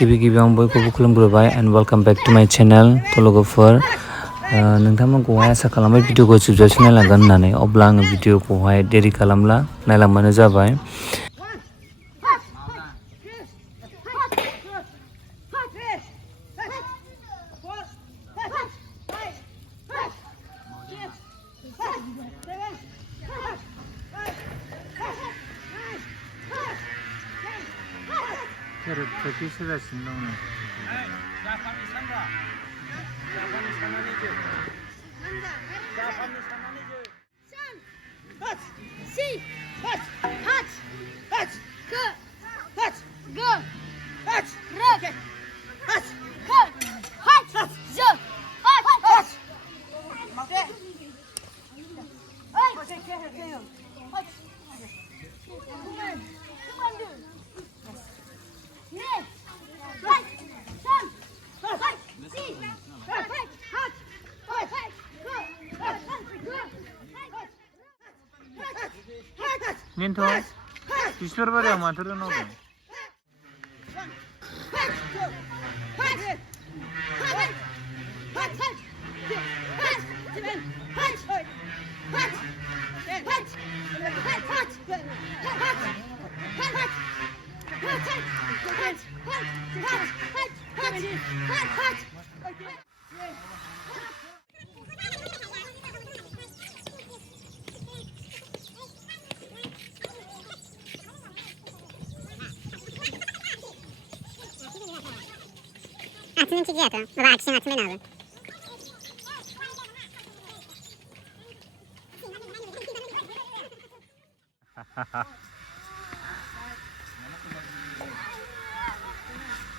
गिबियावनो बयखौबो खुलुमग्रोबाय and welcome back to माय चेनेल लोगोफोर नोंथांमोनखौहाय आसा खालामबाय भिडिअखौ जोबजासिम नायलांगोन होननानै अब्ला आङो भिडिअखौहाय देरि खालामला नायलांबानो जाबाय practice होगासिनो दङ Ninto, Ishwar bari amateur no be. Aksinin çekiyor atı. Baba aksinin atı beni aldı.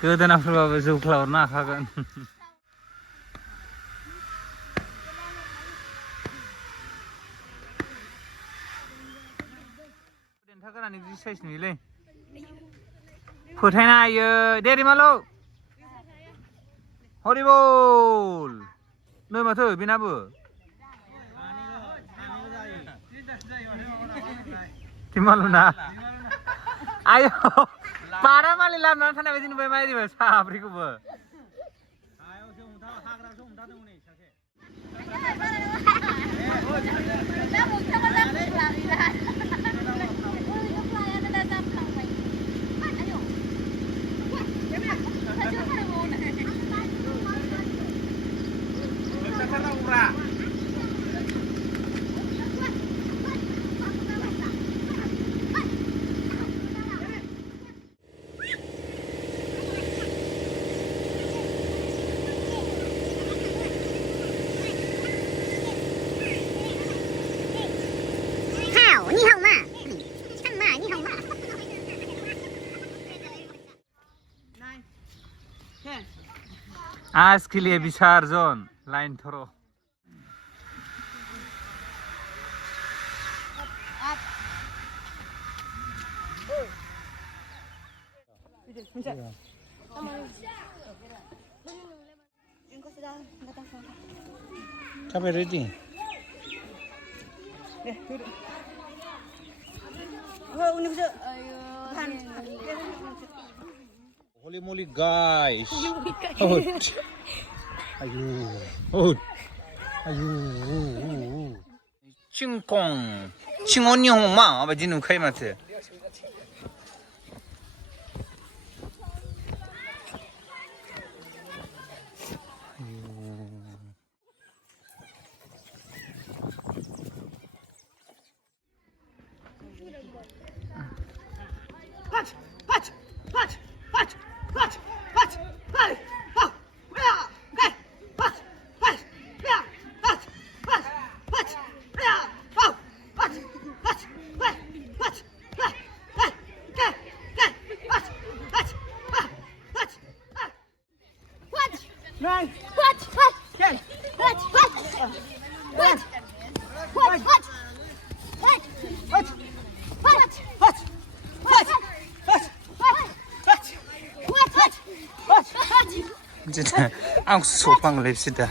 Godan afterbaबो जौख्लावरनो हाखागोन देन्थागोरानि जि साइज नुयोलै फोथायनो हायो देरिमालौ हरिबल नै माथो बेनाबो तिमालुना आयो बारा मालि लाबोनानै थानाय बायदि नुबाय माइरिबो साब्रैखौबो आज के लिए विसर्जन line thorough Kapan ready? Holy moly guys! Out! Out! Cingkong, cingoni homa, apa jenis kai mati? Jadi, aku sopang lepsida.